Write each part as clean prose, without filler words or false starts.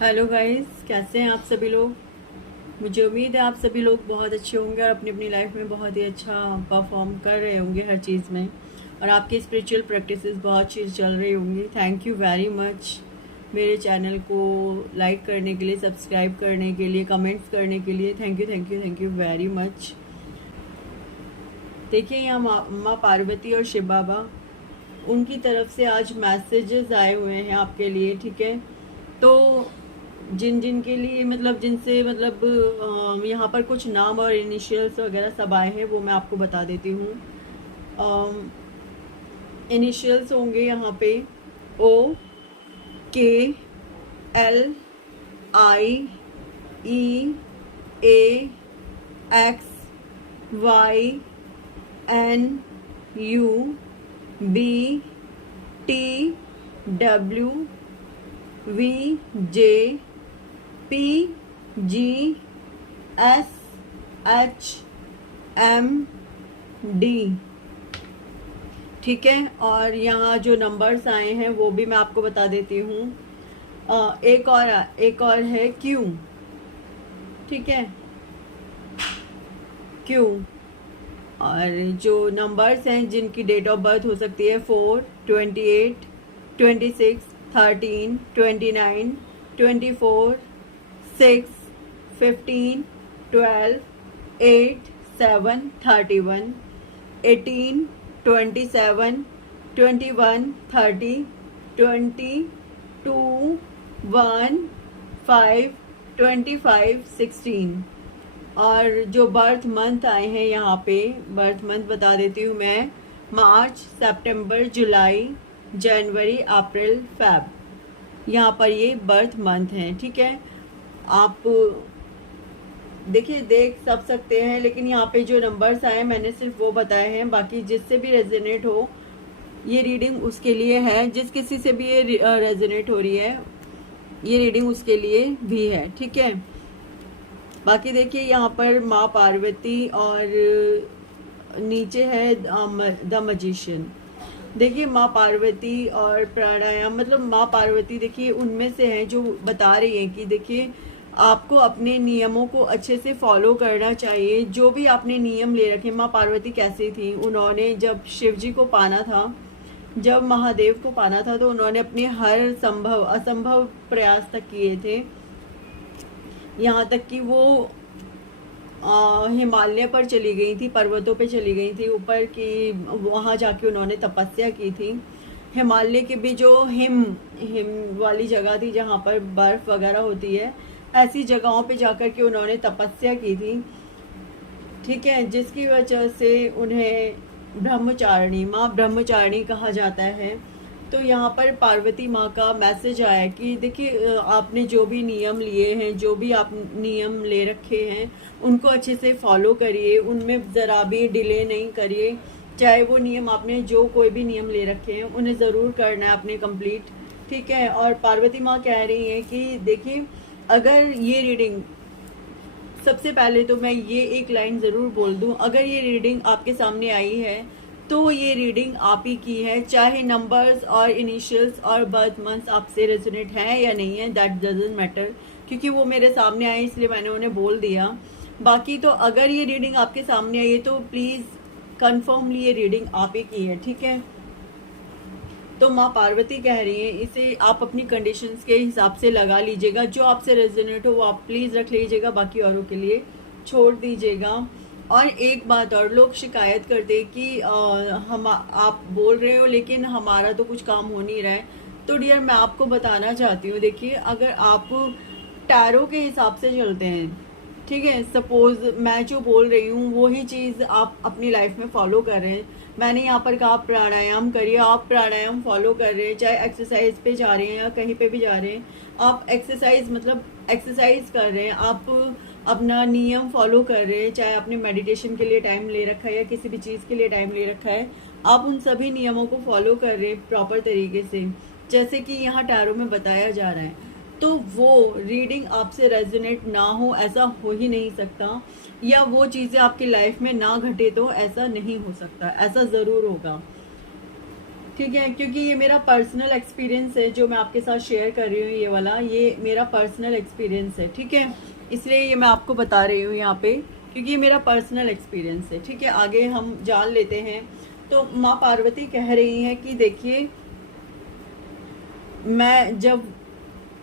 Hello guys, कैसे हैं आप सभी लोग। मुझे उम्मीद है आप सभी लोग बहुत अच्छे होंगे और अपनी अपनी लाइफ में बहुत ही अच्छा परफॉर्म कर रहे होंगे हर चीज़ में, और आपकी स्पिरिचुअल प्रैक्टिसेस बहुत चीज़ चल रही होंगी। थैंक यू वेरी मच मेरे चैनल को लाइक करने के लिए, सब्सक्राइब करने के लिए, कमेंट्स करने के लिए। Thank you thank you thank you very much. देखिए, यहाँ माँ पार्वती और शिव बाबा, उनकी तरफ से आज मैसेजेस आए हुए हैं आपके लिए। ठीक है, तो जिन जिन के लिए जिनसे यहाँ पर कुछ नाम और इनिशियल्स वगैरह सब आए हैं, वो मैं आपको बता देती हूँ। इनिशियल्स होंगे यहाँ पे O, K, L, I, E, A, X, Y, N, U, B, T, W, V, J, P, G, S, H, M, D। ठीक है, और यहाँ जो नंबर्स आए हैं वो भी मैं आपको बता देती हूँ। एक और है Q। ठीक है, Q। और जो नंबर्स हैं जिनकी डेट ऑफ बर्थ हो सकती है 4, 28, 26, 13, 29, 24, 6, 15, 12, 8, 7, 31, 18, 27, 21, 30, 22, 1, 5, 25, 16। और जो बर्थ मंथ आए हैं यहाँ पे, बर्थ मंथ बता देती हूँ मैं। मार्च, सितंबर, जुलाई, जनवरी, अप्रैल, फेब, यहाँ पर ये बर्थ मंथ हैं। ठीक है, आप देखिए देख सब सकते हैं, लेकिन यहाँ पे जो नंबर्स आए मैंने सिर्फ वो बताए हैं। बाकी जिससे भी रेजोनेट हो ये रीडिंग उसके लिए है। जिस किसी से भी ये रेजोनेट हो रही है ये रीडिंग उसके लिए भी है। ठीक है, बाकी देखिए यहाँ पर माँ पार्वती और नीचे है द मजिशियन। देखिए माँ पार्वती और प्राणायाम, माँ पार्वती देखिए उनमें से है जो बता रही है कि देखिए आपको अपने नियमों को अच्छे से फॉलो करना चाहिए। जो भी आपने नियम ले रखे, माँ पार्वती कैसी थी, उन्होंने जब शिव जी को पाना था, जब महादेव को पाना था, तो उन्होंने अपने हर संभव असंभव प्रयास तक किए थे। यहाँ तक कि वो हिमालय पर चली गई थी, पर्वतों पे चली गई थी ऊपर की, वहाँ जाके उन्होंने तपस्या की थी। हिमालय के भी जो हिम वाली जगह थी जहाँ पर बर्फ वगैरह होती है, ऐसी जगहों पे जाकर के उन्होंने तपस्या की थी। ठीक है, जिसकी वजह से उन्हें ब्रह्मचारिणी, माँ ब्रह्मचारिणी कहा जाता है। तो यहाँ पर पार्वती माँ का मैसेज आया कि देखिए आपने जो भी नियम लिए हैं, जो भी आप नियम ले रखे हैं, उनको अच्छे से फॉलो करिए, उनमें ज़रा भी डिले नहीं करिए। चाहे वो नियम आपने जो कोई भी नियम ले रखे हैं उन्हें ज़रूर करना है आपने कंप्लीट। ठीक है, और पार्वती माँ कह रही हैं कि देखिए अगर ये रीडिंग, सबसे पहले तो मैं ये एक लाइन ज़रूर बोल दूं, अगर ये रीडिंग आपके सामने आई है तो ये रीडिंग आप ही की है। चाहे नंबर्स और इनिशियल्स और बर्थ मंथ्स आपसे रेजोनेट है या नहीं है, दैट डजंट मैटर, क्योंकि वो मेरे सामने आए इसलिए मैंने उन्हें बोल दिया। बाकी तो अगर ये रीडिंग आपके सामने आई है तो प्लीज़ कन्फर्मली ये रीडिंग आप ही की है। ठीक है, तो माँ पार्वती कह रही है इसे आप अपनी कंडीशंस के हिसाब से लगा लीजिएगा। जो आपसे रेजोनेट हो वो आप प्लीज़ रख लीजिएगा, बाकी औरों के लिए छोड़ दीजिएगा। और एक बात और, लोग शिकायत करते हैं कि हम आप बोल रहे हो लेकिन हमारा तो कुछ काम हो नहीं रहा है। तो डियर मैं आपको बताना चाहती हूँ, देखिए अगर आप टैरो के हिसाब से चलते हैं, ठीक है, सपोज मैं जो बोल रही हूँ वही चीज़ आप अपनी लाइफ में फॉलो कर रहे हैं। मैंने यहाँ पर कहा प्राणायाम करिए, आप प्राणायाम फॉलो कर रहे हैं, चाहे एक्सरसाइज पे जा रहे हैं या कहीं पे भी जा रहे हैं, आप एक्सरसाइज कर रहे हैं, आप अपना नियम फॉलो कर रहे हैं, चाहे आपने मेडिटेशन के लिए टाइम ले रखा है या किसी भी चीज़ के लिए टाइम ले रखा है, आप उन सभी नियमों को फॉलो कर रहे हैं प्रॉपर तरीके से, जैसे कि यहाँ टैरो में बताया जा रहा है। तो वो रीडिंग आपसे रेजोनेट ना हो ऐसा हो ही नहीं सकता, या वो चीज़ें आपकी लाइफ में ना घटे तो ऐसा नहीं हो सकता, ऐसा ज़रूर होगा। ठीक है, क्योंकि ये मेरा पर्सनल एक्सपीरियंस है जो मैं आपके साथ शेयर कर रही हूँ, ये वाला ये मेरा पर्सनल एक्सपीरियंस है। ठीक है, इसलिए ये मैं आपको बता रही हूँ यहाँ पे, क्योंकि ये मेरा पर्सनल एक्सपीरियंस है। ठीक है, आगे हम जान लेते हैं। तो माँ पार्वती कह रही हैं कि देखिए, मैं जब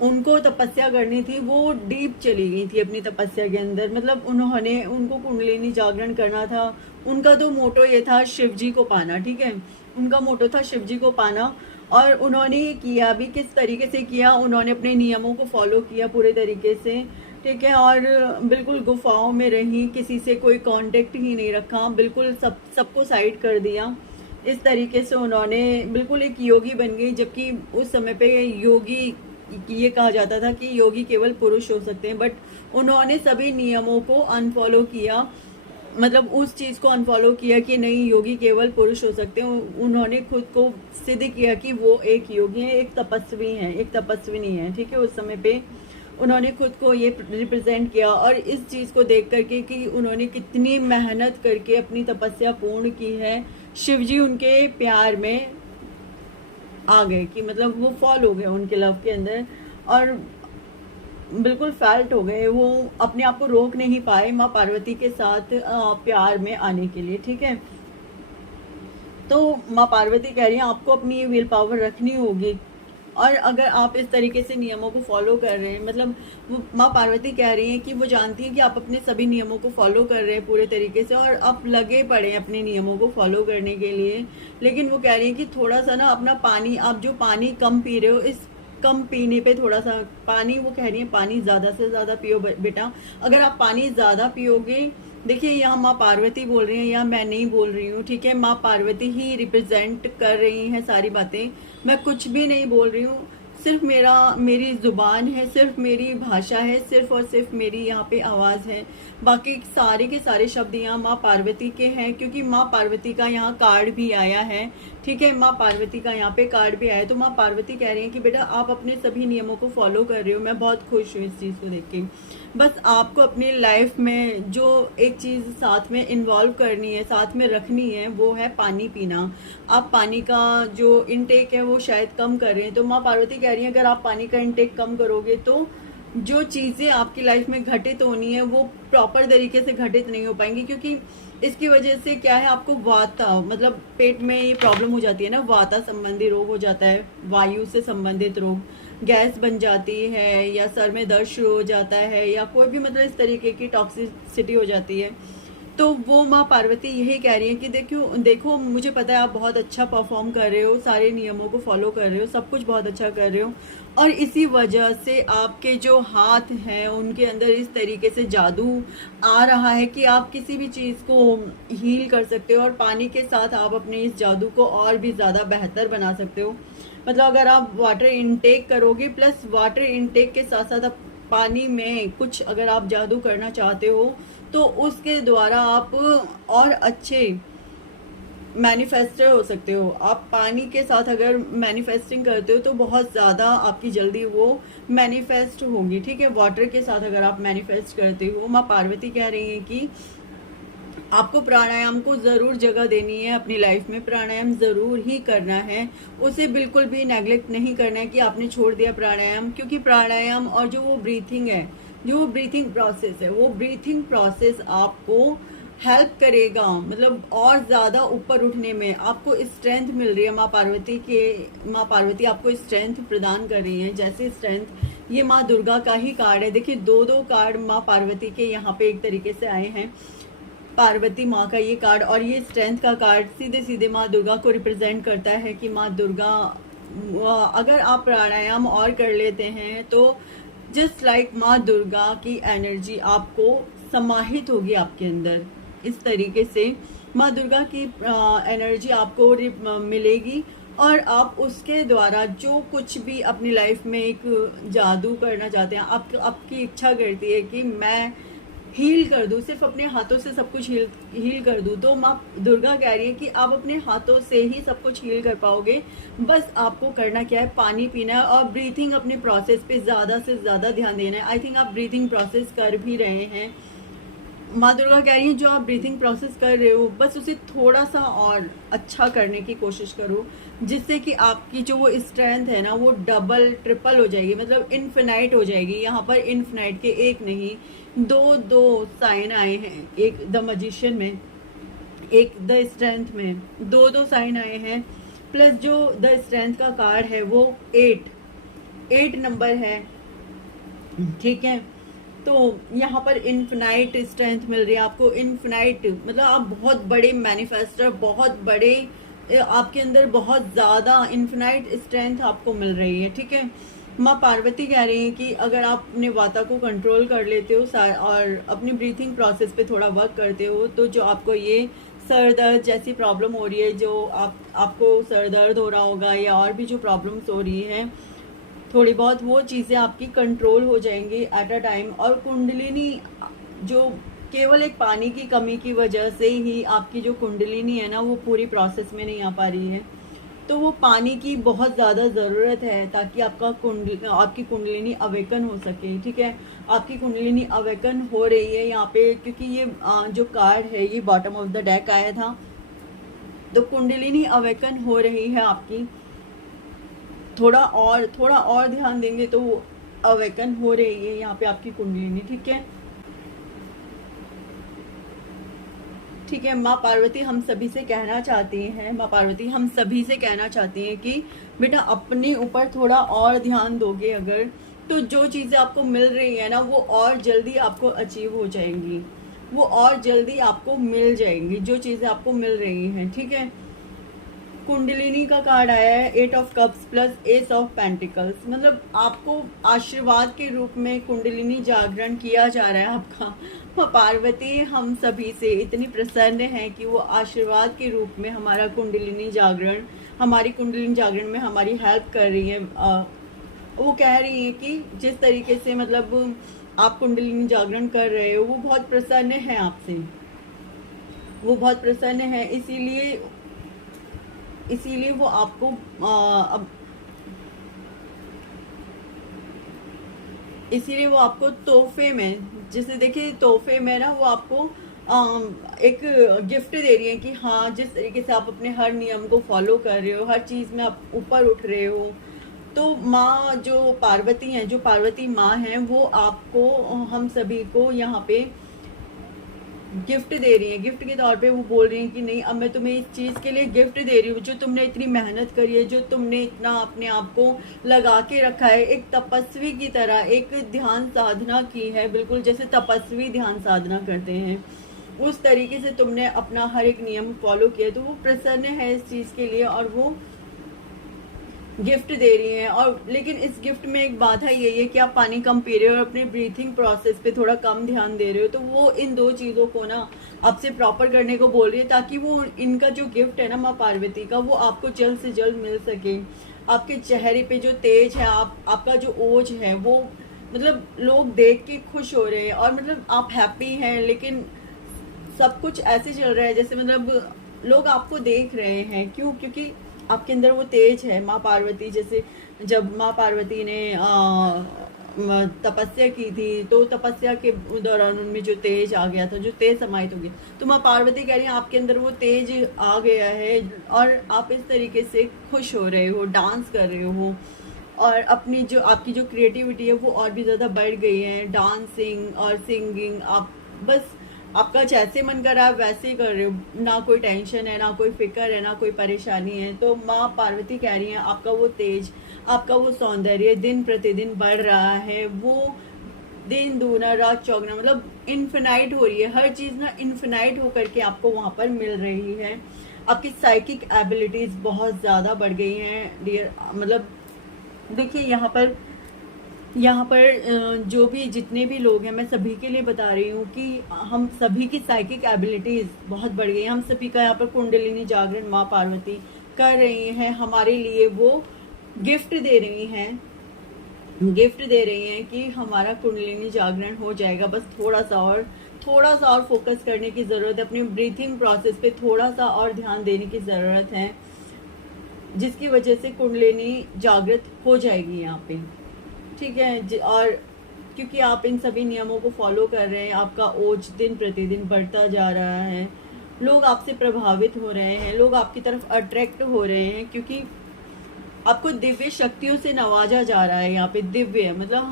उनको तपस्या करनी थी, वो डीप चली गई थी अपनी तपस्या के अंदर। मतलब उनको कुंडलिनी जागरण करना था। उनका तो मोटो ये था शिव जी को पाना। ठीक है, उनका मोटो था शिव जी को पाना। और उन्होंने किया भी किस तरीके से किया, उन्होंने अपने नियमों को फॉलो किया पूरे तरीके से। ठीक है, और बिल्कुल गुफाओं में रही, किसी से कोई कांटेक्ट ही नहीं रखा, बिल्कुल सबको साइड कर दिया। इस तरीके से उन्होंने बिल्कुल एक योगी बन गई। जबकि उस समय पे योगी ये कहा जाता था कि योगी केवल पुरुष हो सकते हैं, बट उन्होंने सभी नियमों को अनफॉलो किया। मतलब उस चीज को अनफॉलो किया कि नहीं, योगी केवल पुरुष हो सकते हैं। उन्होंने खुद को सिद्ध किया कि वो एक योगी है, एक तपस्वी है, एक तपस्विनी है। ठीक है, उस समय पे उन्होंने खुद को ये रिप्रेजेंट किया। और इस चीज को देख करके कि उन्होंने कितनी मेहनत करके अपनी तपस्या पूर्ण की है, शिवजी उनके प्यार में आ गए, कि मतलब वो फॉल हो गए उनके लव के अंदर, और बिल्कुल फेल्ट हो गए। वो अपने आप को रोक नहीं पाए माँ पार्वती के साथ प्यार में आने के लिए। ठीक है, तो माँ पार्वती कह रही हैं आपको अपनी विल पावर रखनी होगी। और अगर आप इस तरीके से नियमों को फॉलो कर रहे हैं, मतलब वो माँ पार्वती कह रही हैं कि वो जानती हैं कि आप अपने सभी नियमों को फॉलो कर रहे हैं पूरे तरीके से, और आप लगे पड़े हैं अपने नियमों को फॉलो करने के लिए। लेकिन वो कह रही हैं कि थोड़ा सा ना अपना पानी, आप जो पानी कम पी रहे हो, इस कम पीने पे थोड़ा सा पानी, वो कह रही है पानी ज़्यादा से ज़्यादा पियो बेटा। अगर आप पानी ज़्यादा पियोगे, देखिए यहाँ माँ पार्वती बोल रही हैं, यहाँ मैं नहीं बोल रही हूँ। ठीक है, माँ पार्वती ही रिप्रेजेंट कर रही हैं सारी बातें, मैं कुछ भी नहीं बोल रही हूँ। सिर्फ मेरी जुबान है, सिर्फ मेरी भाषा है, सिर्फ और सिर्फ मेरी यहाँ पे आवाज़ है। बाकी सारे के सारे शब्द यहाँ माँ पार्वती के हैं, क्योंकि माँ पार्वती का यहाँ कार्ड भी आया है। ठीक है, माँ पार्वती का यहाँ पे कार्ड भी आया है। तो माँ पार्वती कह रही हैं कि बेटा आप अपने सभी नियमों को फॉलो कर रहे हो, मैं बहुत खुश हूँ इस चीज़ को देख के। बस आपको अपनी लाइफ में जो एक चीज़ साथ में इन्वॉल्व करनी है, साथ में रखनी है, वो है पानी पीना। आप पानी का जो इनटेक है वो शायद कम कर रहे हैं। तो माँ पार्वती कह रही है अगर आप पानी का इनटेक कम करोगे तो जो चीज़ें आपकी लाइफ में घटित होनी है वो प्रॉपर तरीके से घटित नहीं हो पाएंगी। क्योंकि इसकी वजह से क्या है, आपको वाता, मतलब पेट में ये प्रॉब्लम हो जाती है ना, वाता संबंधी रोग हो जाता है, वायु से संबंधित रोग, गैस बन जाती है, या सर में दर्द शुरू हो जाता है, या कोई भी मतलब इस तरीके की टॉक्सिसिटी हो जाती है। तो वो माँ पार्वती यही कह रही है कि देखो मुझे पता है आप बहुत अच्छा परफॉर्म कर रहे हो, सारे नियमों को फॉलो कर रहे हो, सब कुछ बहुत अच्छा कर रहे हो, और इसी वजह से आपके जो हाथ हैं उनके अंदर इस तरीके से जादू आ रहा है कि आप किसी भी चीज़ को हील कर सकते हो, और पानी के साथ आप अपने इस जादू को और भी ज़्यादा बेहतर बना सकते हो। मतलब अगर आप वाटर इनटेक करोगे, प्लस वाटर इनटेक के साथ साथ आप पानी में कुछ अगर आप जादू करना चाहते हो, तो उसके द्वारा आप और अच्छे मैनिफेस्टर हो सकते हो। आप पानी के साथ अगर मैनिफेस्टिंग करते हो तो बहुत ज़्यादा आपकी जल्दी वो मैनिफेस्ट होगी। ठीक है, वाटर के साथ अगर आप मैनिफेस्ट करते हो, माँ पार्वती कह रही हैं कि आपको प्राणायाम को ज़रूर जगह देनी है अपनी लाइफ में, प्राणायाम ज़रूर ही करना है, उसे बिल्कुल भी नेग्लेक्ट नहीं करना है कि आपने छोड़ दिया प्राणायाम। क्योंकि प्राणायाम और जो वो ब्रीथिंग है, जो वो ब्रीथिंग प्रोसेस है, वो ब्रीथिंग प्रोसेस आपको हेल्प करेगा, मतलब और ज़्यादा ऊपर उठने में। आपको स्ट्रेंथ मिल रही है, माँ पार्वती आपको स्ट्रेंथ प्रदान कर रही है। जैसे स्ट्रेंथ, ये माँ दुर्गा का ही कार्ड है। देखिए दो कार्ड माँ पार्वती के यहाँ पे एक तरीके से आए हैं, पार्वती माँ का ये कार्ड और ये स्ट्रेंथ का कार्ड सीधे सीधे माँ दुर्गा को रिप्रेजेंट करता है कि माँ दुर्गा, अगर आप प्राणायाम और कर लेते हैं तो जस्ट लाइक माँ दुर्गा की एनर्जी आपको समाहित होगी आपके अंदर। इस तरीके से माँ दुर्गा की एनर्जी आपको मिलेगी, और आप उसके द्वारा जो कुछ भी अपनी लाइफ में एक जादू करना चाहते हैं, आपकी इच्छा करती है कि मैं हील कर दूं, सिर्फ अपने हाथों से सब कुछ हील कर दूं, तो माँ दुर्गा कह रही है कि आप अपने हाथों से ही सब कुछ हील कर पाओगे। बस आपको करना क्या है, पानी पीना है और ब्रीथिंग अपने प्रोसेस पे ज़्यादा से ज़्यादा ध्यान देना है। आई थिंक आप ब्रीथिंग प्रोसेस कर भी रहे हैं, माँ दुर्गा कह रही है जो आप ब्रीथिंग प्रोसेस कर रहे हो बस उसे थोड़ा सा और अच्छा करने की कोशिश करो, जिससे कि आपकी जो वो स्ट्रेंथ है ना वो डबल ट्रिपल हो जाएगी, मतलब इन्फिनाइट हो जाएगी। यहाँ पर इन्फिनाइट के एक नहीं दो दो साइन आए हैं, एक द मजिशियन में, एक द स्ट्रेंथ में, दो दो साइन आए हैं। प्लस जो द स्ट्रेंथ का कार्ड है वो 8 नंबर है, ठीक है। तो यहाँ पर इन्फिनाइट स्ट्रेंथ मिल रही है आपको, इन्फिनाइट मतलब आप बहुत बड़े मैनिफेस्टर, बहुत बड़े, आपके अंदर बहुत ज़्यादा इन्फिनाइट स्ट्रेंथ आपको मिल रही है, ठीक है। माँ पार्वती कह रही है कि अगर आप अपने वाता को कंट्रोल कर लेते हो और अपनी ब्रीथिंग प्रोसेस पे थोड़ा वर्क करते हो, तो जो आपको ये सर दर्द जैसी प्रॉब्लम हो रही है, जो आपको सर दर्द हो रहा होगा या और भी जो प्रॉब्लम्स हो रही हैं थोड़ी बहुत, वो चीज़ें आपकी कंट्रोल हो जाएंगी एट अ टाइम। और कुंडलिनी जो केवल एक पानी की कमी की वजह से ही आपकी जो कुंडलिनी है ना वो पूरी प्रोसेस में नहीं आ पा रही है, तो वो पानी की बहुत ज़्यादा ज़रूरत है ताकि आपकी कुंडलिनी अवेकन हो सके, ठीक है। आपकी कुंडलिनी अवेकन हो रही है यहाँ पे, क्योंकि ये जो कार्ड है ये बॉटम ऑफ द डेक आया था, तो कुंडलिनी अवेकन हो रही है आपकी। थोड़ा और ध्यान देंगे तो वो अवेकन हो रही है यहाँ पे आपकी कुंडलिनी, ठीक है। ठीक है, माँ पार्वती हम सभी से कहना चाहती हैं, माँ पार्वती हम सभी से कहना चाहती हैं कि बेटा अपने ऊपर थोड़ा और ध्यान दोगे अगर, तो जो चीज़ें आपको मिल रही है ना वो और जल्दी आपको अचीव हो जाएंगी, वो और जल्दी आपको मिल जाएंगी जो चीज़ें आपको मिल रही हैं, ठीक है। कुंडलिनी का कार्ड आया है 8 of cups plus S of pentacles, मतलब आपको आशीर्वाद के रूप में कुंडलिनी जागरण किया जा रहा है आपका। पार्वती हम सभी से इतनी प्रसन्न है कि वो आशीर्वाद के रूप में हमारी कुंडलिनी जागरण में हमारी हेल्प कर रही है। वो कह रही है कि जिस तरीके से मतलब आप कुंडलिनी जागरण कर रहे हो वो बहुत प्रसन्न है आपसे, वो बहुत प्रसन्न है, इसीलिए वो आपको इसीलिए वो आपको तोहफे में, जैसे देखिए तोहफे में ना वो आपको एक गिफ्ट दे रही है कि हाँ जिस तरीके से आप अपने हर नियम को फॉलो कर रहे हो, हर चीज़ में आप ऊपर उठ रहे हो, तो माँ जो पार्वती हैं, जो पार्वती माँ हैं, वो आपको हम सभी को यहाँ पे गिफ्ट दे रही है। गिफ्ट के तौर पे वो बोल रही है कि नहीं अब मैं तुम्हें इस चीज़ के लिए गिफ्ट दे रही हूँ, जो तुमने इतनी मेहनत करी है, जो तुमने इतना अपने आप को लगा के रखा है, एक तपस्वी की तरह एक ध्यान साधना की है, बिल्कुल जैसे तपस्वी ध्यान साधना करते हैं उस तरीके से तुमने अपना हर एक नियम फॉलो किया, तो वो प्रसन्न है इस चीज़ के लिए और वो गिफ्ट दे रही हैं। और लेकिन इस गिफ्ट में एक बाधा यही है कि आप पानी कम पी रहे हो और अपने ब्रीथिंग प्रोसेस पे थोड़ा कम ध्यान दे रहे हो, तो वो इन दो चीज़ों को ना आपसे प्रॉपर करने को बोल रही है, ताकि वो इनका जो गिफ्ट है ना माँ पार्वती का, वो आपको जल्द से जल्द मिल सके। आपके चेहरे पे जो तेज है, आपका जो ओज है, वो मतलब लोग देख के खुश हो रहे हैं और मतलब आप हैप्पी हैं, लेकिन सब कुछ ऐसे चल रहा है जैसे मतलब लोग आपको देख रहे हैं, क्यों? क्योंकि आपके अंदर वो तेज है। माँ पार्वती जैसे जब माँ पार्वती ने तपस्या की थी, तो तपस्या के दौरान उनमें जो तेज आ गया था, जो तेज समाहित हो गया, तो माँ पार्वती कह रही है आपके अंदर वो तेज आ गया है और आप इस तरीके से खुश हो रहे हो, डांस कर रहे हो और अपनी जो आपकी जो क्रिएटिविटी है वो और भी ज़्यादा बढ़ गई है। डांसिंग और सिंगिंग, आप बस आपका जैसे मन कर रहा है वैसे ही कर रहे हो, ना कोई टेंशन है, ना कोई फिक्र है, ना कोई परेशानी है। तो माँ पार्वती कह रही हैं आपका वो तेज, आपका वो सौंदर्य दिन प्रतिदिन बढ़ रहा है, वो दिन दूना रात चौगुना, मतलब इन्फिनाइट हो रही है, हर चीज़ ना इन्फिनाइट होकर के आपको वहाँ पर मिल रही है। आपकी साइकिक एबिलिटीज़ बहुत ज़्यादा बढ़ गई हैं डियर, मतलब देखिए यहाँ पर जो भी जितने भी लोग हैं, मैं सभी के लिए बता रही हूँ कि हम सभी की साइकिक एबिलिटीज़ बहुत बढ़ गई हैं। हम सभी का यहाँ पर कुंडलिनी जागरण माँ पार्वती कर रही हैं, हमारे लिए वो गिफ्ट दे रही हैं, कि हमारा कुंडलिनी जागरण हो जाएगा। बस थोड़ा सा और फोकस करने की ज़रूरत है, अपनी ब्रीथिंग प्रोसेस पे थोड़ा सा और ध्यान देने की ज़रूरत है, जिसकी वजह से कुंडलिनी जागृत हो जाएगी यहाँ पे, ठीक है। और क्योंकि आप इन सभी नियमों को फॉलो कर रहे हैं, आपका ओज दिन प्रतिदिन बढ़ता जा रहा है, लोग आपसे प्रभावित हो रहे हैं, लोग आपकी तरफ अट्रैक्ट हो रहे हैं, क्योंकि आपको दिव्य शक्तियों से नवाजा जा रहा है। यहाँ पे दिव्य मतलब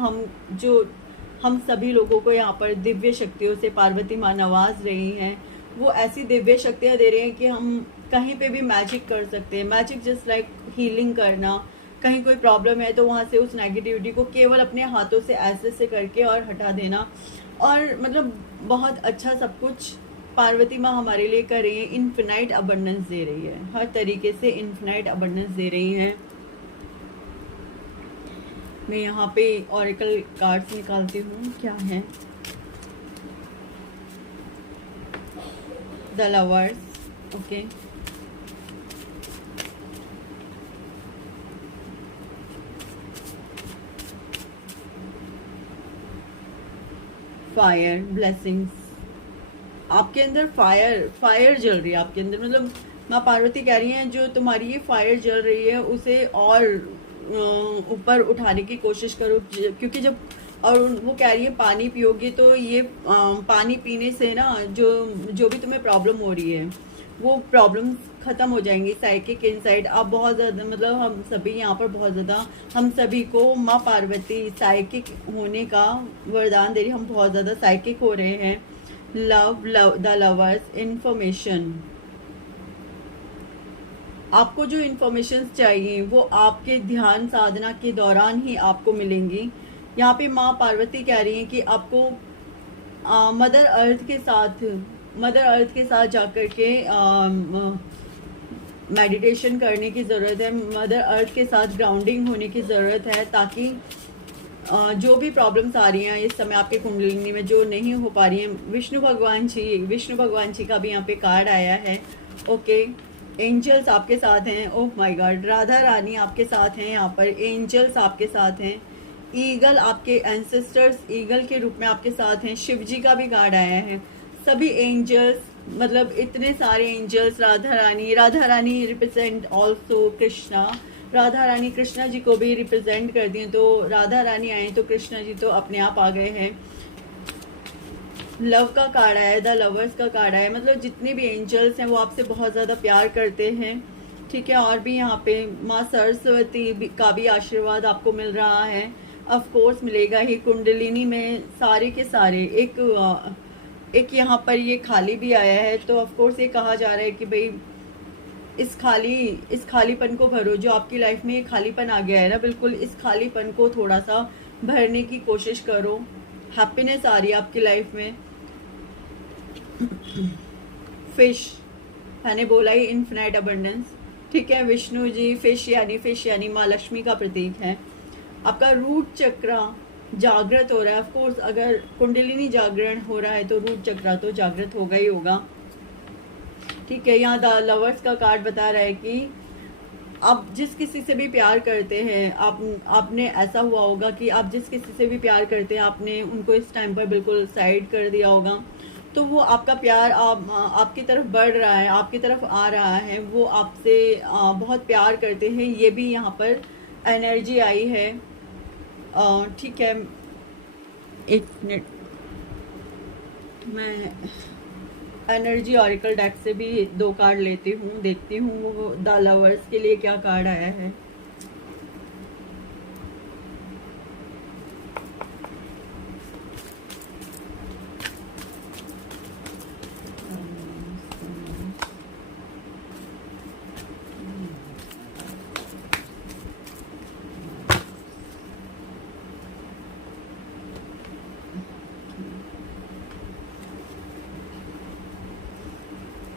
हम सभी लोगों को यहाँ पर दिव्य शक्तियों से पार्वती माँ नवाज रही हैं। वो ऐसी दिव्य शक्तियाँ दे रही हैं कि हम कहीं पे भी मैजिक कर सकते हैं। मैजिक जस्ट लाइक हीलिंग करना, कहीं कोई प्रॉब्लम है तो वहाँ से उस नेगेटिविटी को केवल अपने हाथों से ऐसे से करके और हटा देना, और मतलब बहुत अच्छा सब कुछ पार्वती माँ हमारे लिए कर रही है। इन्फिनाइट अबंडेंस दे रही है, हर तरीके से इन्फिनाइट अबंडेंस दे रही है। मैं यहाँ पे ऑरेकल कार्ड्स निकालती हूँ, क्या है। The lovers, okay, fire, blessings. आपके अंदर फायर जल रही है आपके अंदर, मतलब माँ पार्वती कह रही हैं जो तुम्हारी ये फायर जल रही है उसे और ऊपर उठाने की कोशिश करो, क्योंकि जब और वो कह रही है पानी पियोगे तो ये पानी पीने से ना जो भी तुम्हें प्रॉब्लम हो रही है वो प्रॉब्लम खत्म हो जाएंगी। साइकिक इनसाइट आप बहुत ज़्यादा, मतलब हम सभी यहाँ पर बहुत ज़्यादा, हम सभी को माँ पार्वती साइकिक होने का वरदान दे रही है। हम बहुत ज़्यादा साइकिक हो रहे हैं। लव द लवर्स, इंफॉर्मेशन, आपको जो इन्फॉर्मेशन चाहिए वो आपके ध्यान साधना के दौरान ही आपको मिलेंगी। यहाँ पे माँ पार्वती कह रही हैं कि आपको मदर अर्थ के साथ जाकर के मेडिटेशन करने की ज़रूरत है। मदर अर्थ के साथ ग्राउंडिंग होने की ज़रूरत है, ताकि जो भी प्रॉब्लम्स आ रही हैं इस समय आपके कुंडलिनी में जो नहीं हो पा रही हैं, विष्णु भगवान जी का भी यहाँ पे कार्ड आया है। ओके, एंजल्स आपके साथ हैं। Oh my God, Radha Rani आपके साथ हैं, यहाँ पर एंजल्स आपके साथ हैं, ईगल आपके एंसेस्टर्स ईगल के रूप में आपके साथ हैं, शिव जी का भी कार्ड आया है। सभी एंजल्स, मतलब इतने सारे angels, Radha Rani represent also Krishna, Radha Rani Krishna ji को भी रिप्रेजेंट कर दिए, तो राधा रानी आए तो कृष्णा जी तो अपने आप आ गए हैं। लव का कार्ड आया है, द लवर्स का कार्ड आया है, मतलब जितने भी एंजल्स हैं वो आपसे बहुत ज़्यादा प्यार करते हैं, ठीक है। और भी यहाँ पे माँ सरस्वती का भी आशीर्वाद आपको मिल रहा है, ऑफ कोर्स मिलेगा ही। कुंडलिनी में सारे के सारे एक यहाँ पर ये खाली भी आया है, तो ऑफ कोर्स ये कहा जा रहा है कि भाई इस खालीपन को भरो, जो आपकी लाइफ में ये खालीपन आ गया है ना, बिल्कुल इस खालीपन को थोड़ा सा भरने की कोशिश करो। हैप्पीनेस आ रही है आपकी लाइफ में। फिश, मैंने बोला ही इन्फिनाइट अबंडेंस, ठीक है। विष्णु जी फिश यानी माँ लक्ष्मी का प्रतीक है। आपका रूट चक्र जागृत हो रहा है। ऑफ कोर्स अगर कुंडलिनी जागरण हो रहा है तो रूट चक्र तो जागृत होगा ही होगा, ठीक है। यहाँ द लवर्स का कार्ड बता रहा है कि आप जिस किसी से भी प्यार करते हैं, आपने ऐसा हुआ होगा कि आप जिस किसी से भी प्यार करते हैं आपने उनको इस टाइम पर बिल्कुल साइड कर दिया होगा, तो वो आपका प्यार आपकी तरफ बढ़ रहा है, आपकी तरफ आ रहा है, वो आपसे बहुत प्यार करते हैं। ये भी यहाँ पर एनर्जी आई है, ठीक है। एक मिनट, मैं एनर्जी ऑरिकल डेक से भी 2 कार्ड लेती हूँ, देखती हूँ वो द लवर्स के लिए क्या कार्ड आया है।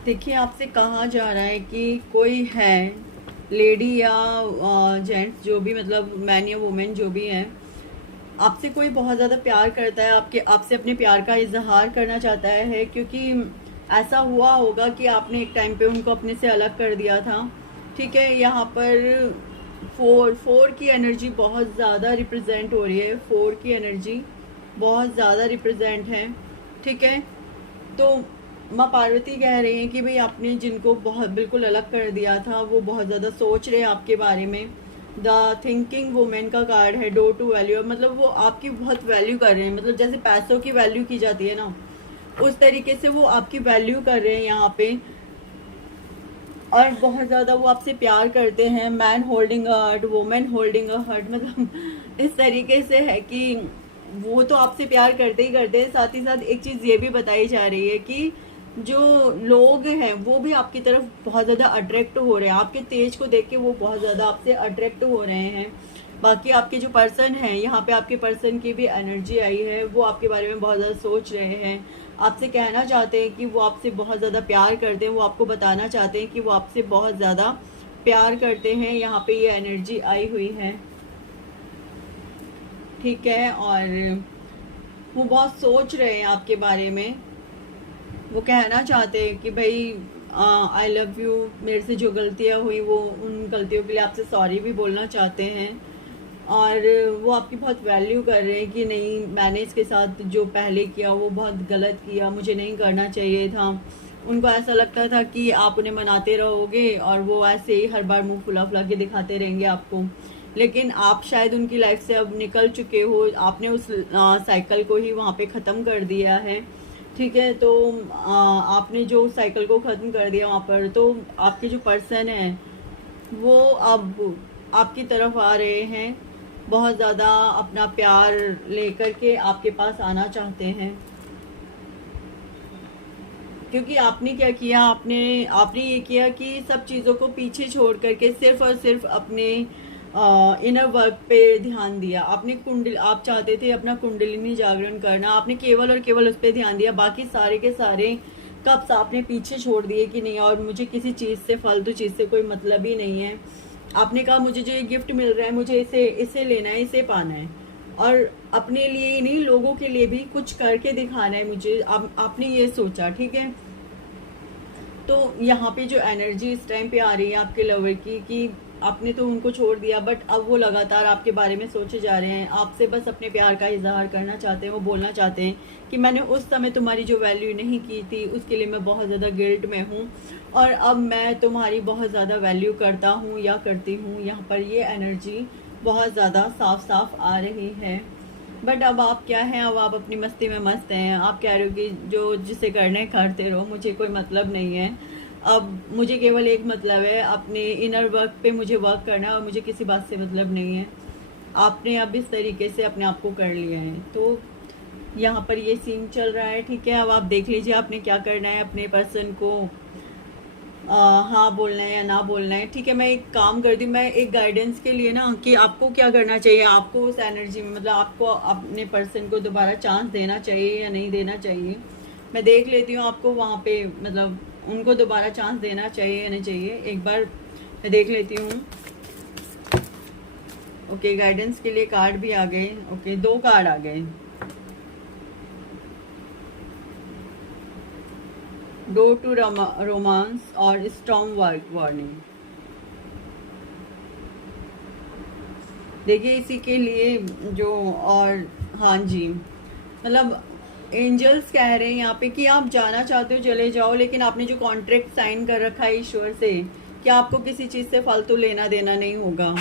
देखिए, आपसे कहा जा रहा है कि कोई है, लेडी या जेंट्स, जो भी, मतलब मैन या वुमेन जो भी है, आपसे कोई बहुत ज़्यादा प्यार करता है, आपसे अपने प्यार का इजहार करना चाहता है, क्योंकि ऐसा हुआ होगा कि आपने एक टाइम पे उनको अपने से अलग कर दिया था, ठीक है। यहाँ पर 4 की एनर्जी बहुत ज़्यादा रिप्रेजेंट हो रही है, 4 की एनर्जी बहुत ज़्यादा रिप्रेजेंट है, ठीक है। तो माँ पार्वती कह रही हैं कि भाई आपने जिनको बहुत बिल्कुल अलग कर दिया था वो बहुत ज़्यादा सोच रहे हैं आपके बारे में, द थिंकिंग वुमेन का कार्ड है, डोर टू वैल्यू, मतलब वो आपकी बहुत वैल्यू कर रहे हैं, मतलब जैसे पैसों की वैल्यू की जाती है ना, उस तरीके से वो आपकी वैल्यू कर रहे हैं यहाँ पे, और बहुत ज़्यादा वो आपसे प्यार करते हैं। Man holding a heart, women holding a heart, मतलब इस तरीके से है कि वो तो आपसे प्यार करते ही करते हैं, साथ ही साथ एक चीज़ ये भी बताई जा रही है कि जो लोग हैं वो भी आपकी तरफ बहुत ज़्यादा अट्रैक्ट हो रहे हैं, आपके तेज को देख के वो बहुत ज़्यादा आपसे अट्रैक्ट हो रहे हैं। बाकी आपके जो पर्सन हैं, यहाँ पे आपके पर्सन की भी एनर्जी आई है, वो आपके बारे में बहुत ज़्यादा सोच रहे हैं, आपसे कहना चाहते हैं कि वो आपसे बहुत ज़्यादा प्यार करते हैं, वो आपको बताना चाहते हैं कि वो आपसे बहुत ज़्यादा प्यार करते हैं। यहाँ पे ये एनर्जी आई हुई है, ठीक है। और वो बहुत सोच रहे हैं आपके बारे में, वो कहना चाहते हैं कि भाई आई लव यू, मेरे से जो गलतियाँ हुई वो उन गलतियों के लिए आपसे सॉरी भी बोलना चाहते हैं। और वो आपकी बहुत वैल्यू कर रहे हैं कि नहीं, मैंने इसके साथ जो पहले किया वो बहुत गलत किया, मुझे नहीं करना चाहिए था। उनको ऐसा लगता था कि आप उन्हें मनाते रहोगे और वो ऐसे ही हर बार मुंह फुला फुला के दिखाते रहेंगे आपको, लेकिन आप शायद उनकी लाइफ से अब निकल चुके हो, आपने उस साइकिल को ही वहाँ पे ख़त्म कर दिया है, ठीक है। तो आपने जो साइकिल को ख़त्म कर दिया वहाँ पर, तो आपके जो पर्सन है वो अब आपकी तरफ आ रहे हैं, बहुत ज़्यादा अपना प्यार लेकर के आपके पास आना चाहते हैं। क्योंकि आपने क्या किया, आपने आपने ये किया कि सब चीज़ों को पीछे छोड़ करके सिर्फ और सिर्फ अपने इनर वर्क पे ध्यान दिया। आपने कुंडल आप चाहते थे अपना कुंडलिनी जागरण करना, आपने केवल और केवल उस पर ध्यान दिया, बाकी सारे के सारे कप्स आपने पीछे छोड़ दिए कि नहीं, और मुझे किसी चीज़ से, फालतू चीज़ से कोई मतलब ही नहीं है। आपने कहा मुझे जो ये गिफ्ट मिल रहा है मुझे इसे इसे लेना है, इसे पाना है, और अपने लिए ही नहीं लोगों के लिए भी कुछ करके दिखाना है मुझे, आपने ये सोचा, ठीक है। तो यहाँ पे जो एनर्जी इस टाइम पे आ रही है आपके लवर की कि आपने तो उनको छोड़ दिया, बट अब वो लगातार आपके बारे में सोचे जा रहे हैं, आपसे बस अपने प्यार का इजहार करना चाहते हैं। वो बोलना चाहते हैं कि मैंने उस समय तुम्हारी जो वैल्यू नहीं की थी उसके लिए मैं बहुत ज़्यादा गिल्ट में हूँ, और अब मैं तुम्हारी बहुत ज़्यादा वैल्यू करता हूँ या करती हूँ। यहाँ पर ये एनर्जी बहुत ज़्यादा साफ साफ आ रही है। बट अब आप क्या हैं, अब आप अपनी मस्ती में मस्त हैं, आप कह रहे हो कि जो जिसे करने करते रहो, मुझे कोई मतलब नहीं है। अब मुझे केवल एक मतलब है, अपने इनर वर्क पे मुझे वर्क करना है और मुझे किसी बात से मतलब नहीं है। आपने अब इस तरीके से अपने आप को कर लिया है, तो यहाँ पर ये सीन चल रहा है, ठीक है। अब आप देख लीजिए आपने क्या करना है, अपने पर्सन को हाँ बोलना है या ना बोलना है, ठीक है। मैं एक काम करती हूँ, मैं एक गाइडेंस के लिए ना कि आपको क्या करना चाहिए, आपको उस एनर्जी में, मतलब आपको अपने पर्सन को दोबारा चांस देना चाहिए या नहीं देना चाहिए। मैं देख लेती हूँ आपको वहाँ पे, मतलब उनको दोबारा चांस देना चाहिए या नहीं चाहिए, एक बार मैं देख लेती हूँ। ओके, गाइडेंस के लिए कार्ड भी आ गए। ओके, 2 कार्ड आ गए, डोर टू रोमांस और स्टॉर्म वार्निंग। देखिए इसी के लिए जो, और हाँ जी, मतलब एंजल्स कह रहे हैं यहाँ पे कि आप जाना चाहते हो चले जाओ, लेकिन आपने जो कॉन्ट्रैक्ट साइन कर रखा है ईश्वर से कि आपको किसी चीज़ से फालतू लेना देना नहीं होगा,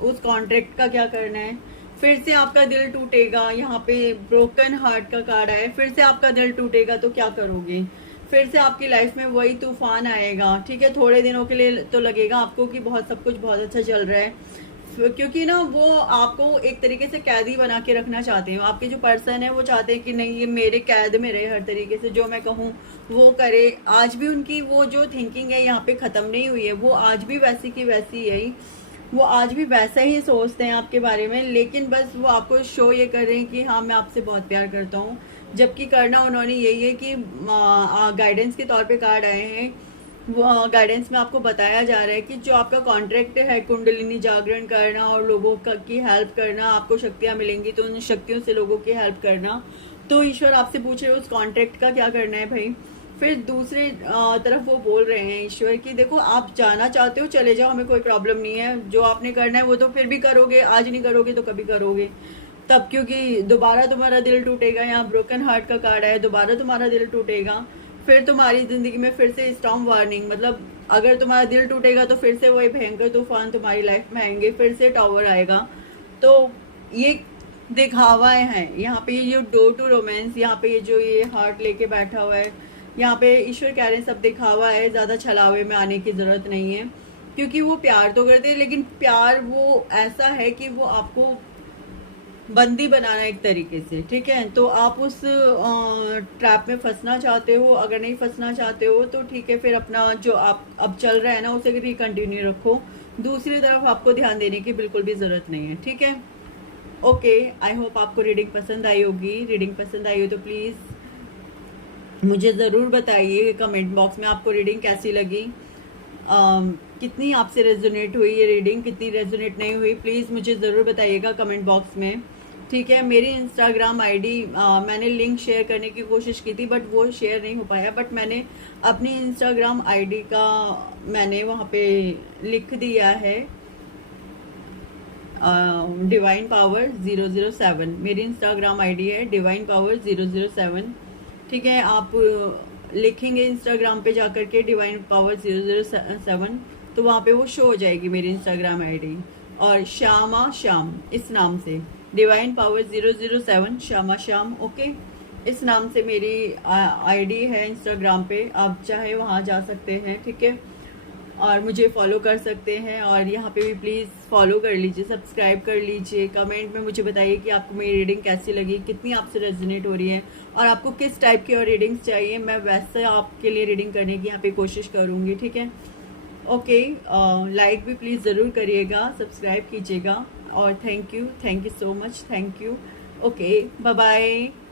उस कॉन्ट्रैक्ट का क्या करना है। फिर से आपका दिल टूटेगा, यहाँ पे ब्रोकन हार्ट का कार्ड है, फिर से आपका दिल टूटेगा तो क्या करोगे, फिर से आपकी लाइफ में वही तूफान आएगा, ठीक है। थोड़े दिनों के लिए तो लगेगा आपको कि बहुत सब कुछ बहुत अच्छा चल रहा है, क्योंकि ना वो आपको एक तरीके से कैदी बना के रखना चाहते हैं। आपके जो पर्सन है वो चाहते हैं कि नहीं, ये मेरे कैद में रहे, हर तरीके से जो मैं कहूँ वो करे। आज भी उनकी वो जो थिंकिंग है यहाँ पे ख़त्म नहीं हुई है, वो आज भी वैसी की वैसी है, वो आज भी वैसा ही सोचते हैं आपके बारे में, लेकिन बस वो आपको शो ये कर रहे हैं कि हाँ मैं आपसे बहुत प्यार करता हूँ, जबकि करना उन्होंने यही है कि गाइडेंस के तौर पे कार्ड आए हैं। वो गाइडेंस में आपको बताया जा रहा है कि जो आपका कॉन्ट्रैक्ट है कुंडलिनी जागरण करना और लोगों की हेल्प करना, आपको शक्तियाँ मिलेंगी तो उन शक्तियों से लोगों की हेल्प करना। तो ईश्वर आपसे पूछ रहे हो उस कॉन्ट्रैक्ट का क्या करना है भाई। फिर दूसरे तरफ वो बोल रहे हैं ईश्वर कि देखो आप जाना चाहते हो चले जाओ, हमें कोई प्रॉब्लम नहीं है, जो आपने करना है वो तो फिर भी करोगे, आज नहीं करोगे तो कभी करोगे तब, क्योंकि दोबारा तुम्हारा दिल टूटेगा। यहाँ ब्रोकन हार्ट का कार्ड है, दोबारा तुम्हारा दिल टूटेगा, फिर तुम्हारी जिंदगी में फिर से स्टॉर्म वार्निंग, मतलब अगर तुम्हारा दिल टूटेगा तो फिर से वही भयंकर तूफान तुम्हारी लाइफ में आएंगे, फिर से टावर आएगा। तो ये दिखावा है यहाँ पे, ये जो डोर टू रोमांस, यहाँ पे ये जो ये हार्ट लेके बैठा हुआ है, यहाँ पे ईश्वर कह रहे हैं सब दिखावा है, ज्यादा छलावे में आने की जरूरत नहीं है। क्योंकि वो प्यार तो करते हैं, लेकिन प्यार वो ऐसा है कि वो आपको बंदी बनाना एक तरीके से, ठीक है। तो आप उस ट्रैप में फंसना चाहते हो, अगर नहीं फंसना चाहते हो तो ठीक है, फिर अपना जो आप अब चल रहा है ना उसे भी कंटिन्यू रखो, दूसरी तरफ आपको ध्यान देने की बिल्कुल भी ज़रूरत नहीं है, ठीक है। ओके, आई होप आपको रीडिंग पसंद आई होगी। रीडिंग पसंद आई हो तो प्लीज़ मुझे ज़रूर बताइए कमेंट बॉक्स में आपको रीडिंग कैसी लगी, कितनी आपसे रेजोनेट हुई ये रीडिंग, कितनी रेजोनेट नहीं हुई, प्लीज़ मुझे ज़रूर बताइएगा कमेंट बॉक्स में, ठीक है। मेरी इंस्टाग्राम आईडी मैंने लिंक शेयर करने की कोशिश की थी बट वो शेयर नहीं हो पाया, बट मैंने अपनी इंस्टाग्राम आईडी का मैंने वहाँ पे लिख दिया है, डिवाइन पावर 007 मेरी इंस्टाग्राम आईडी है, डिवाइन पावर 007, ठीक है। आप लिखेंगे इंस्टाग्राम पे जाकर के डिवाइन पावर 007 तो वहाँ पे वो शो हो जाएगी मेरी इंस्टाग्राम आईडी, और श्यामा श्याम इस नाम से, divine power 007 Shyama Shyam, okay, इस नाम से मेरी आईडी है इंस्टाग्राम पे, आप चाहे वहाँ जा सकते हैं, ठीक है, और मुझे फॉलो कर सकते हैं। और यहाँ पे भी प्लीज़ फॉलो कर लीजिए, सब्सक्राइब कर लीजिए, कमेंट में मुझे बताइए कि आपको मेरी रीडिंग कैसी लगी, कितनी आपसे रेजोनेट हो रही है, और आपको किस टाइप की और रीडिंग्स चाहिए, मैं वैसे आपके लिए रीडिंग करने की यहाँ पे कोशिश करूँगी, ठीक है। ओके, लाइक भी प्लीज़ ज़रूर करिएगा, सब्सक्राइब कीजिएगा, और thank you so much, thank you. Okay, bye bye.